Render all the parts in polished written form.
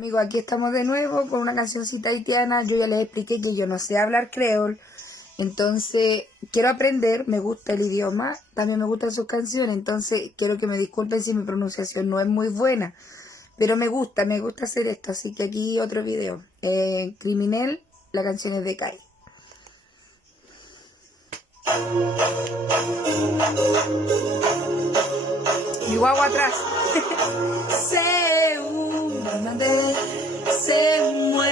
Amigo, aquí estamos de nuevo con una cancioncita haitiana. Yo ya les expliqué que yo no sé hablar creol, entonces quiero aprender, me gusta el idioma, también me gustan sus canciones, entonces quiero que me disculpen si mi pronunciación no es muy buena, pero me gusta hacer esto, así que aquí otro video. Criminel, la canción es de Kai. Mi guagua atrás. C'est où, demandez, c'est moi.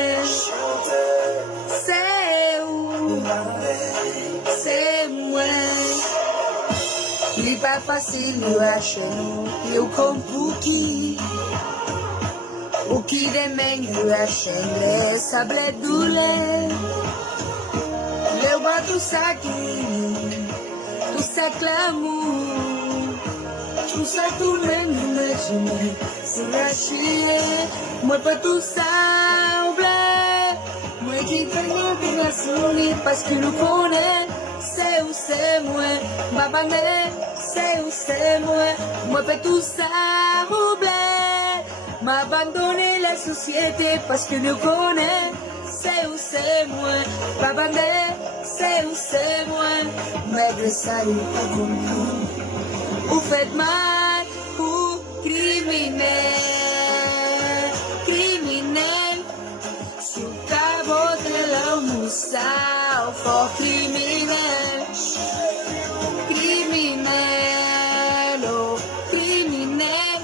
C'est où, c'est moi. Il n'est pas facile de lâcher nous, eu comme pour qui. O qui demain de lâcher les sables douleurs. Le bois tout ça qui, tout ça clamour. Tout ça, tout le monde imagine, c'est la chier. Moi, pas tout ça, au blé. Moi, qui fait notre nation, parce que nous connaît, c'est où c'est moi. Ma banane, c'est où c'est moi. Moi, pas tout ça, au blé. M'abandonner la société, parce que nous connaît, c'est où c'est moi. Ma banane, c'est où c'est moi. Malgré ça, il pas compris. Ou faites mal, ou criminel, criminel. Sous cabo de la musa, fort criminel, criminel, oh criminel.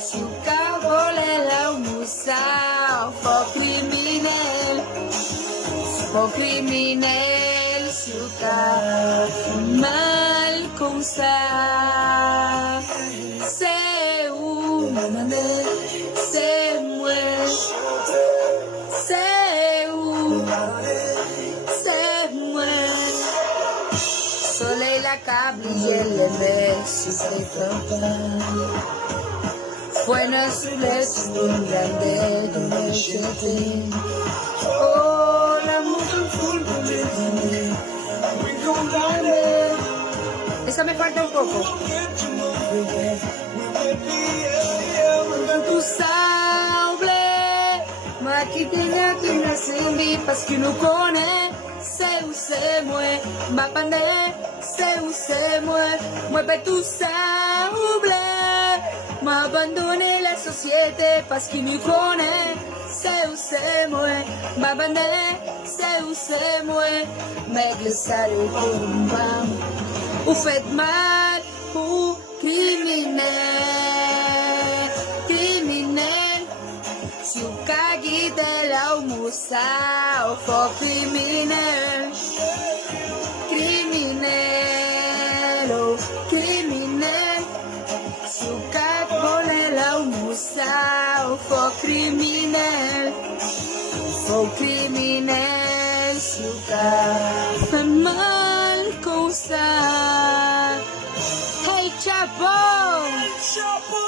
Sous cabo de la musa, fort criminel, fort criminel. Sous cabo mal comme ça. C'est où, maman, c'est moi. C'est où, c'est moi. Soleil la cable, je l'ai sur ses campagnes. Fuera sur les grande de me jeter. Oh, l'amour en full de me dire. Esa me falta un poco. Tout ça, oublé. Ma qui tenga que me semble parce que nous connaît. C'est où c'est moi. Ma panne, c'est où c'est moi. Moi, pas tout ça, oublé. M'a abandonné la société parce qu'il nous connaît. C'est où c'est moi. Ma panne, c'est où c'est moi. Mais le salut pour une femme. Ou faites mal, ou criminel, criminel. Si vous caguez de la moussa, ou fort criminel, criminel, oh criminel. Si vous caguez de la moussa, ou fort criminel, fort criminel. Si vous caguez mal comme ça. Hey Chapo! Hey Chapo!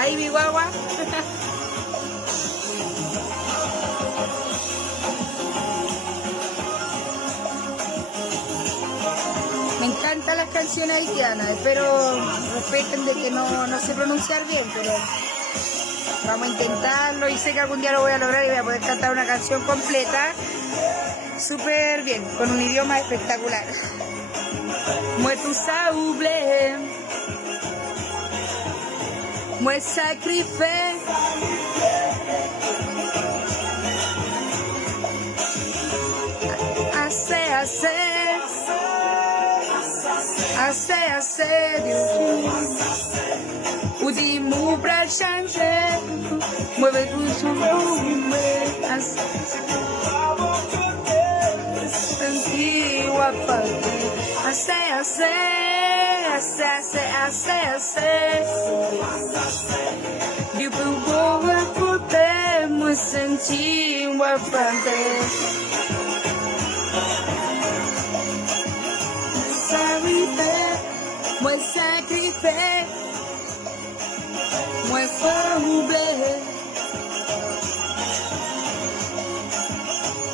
Ahí mi guagua. Me encantan las canciones haitianas, espero respeten de que no sé pronunciar bien, pero vamos a intentarlo y sé que algún día lo voy a lograr y voy a poder cantar una canción completa súper bien, con un idioma espectacular. Moi tout ça oublié, moi sacrifié. Assez, assez, assez de tout. Ou dis-moi pour changer, moi vais tout changer. Assez, assez, assez, assez, assez, assez. Du pouvoir écouter, moi sentir, moi chanter. Moi sacrifié, moi faut oublier.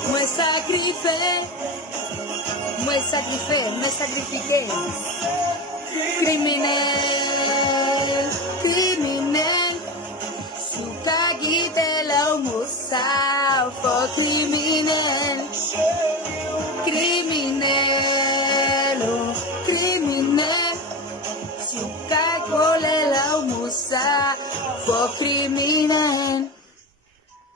Moi sacrifié, moi me sacrifiqué. Criminel, criminel, suka kita almoçar, for criminel, criminel, oh, criminel, suka kolela almoçar, for criminel.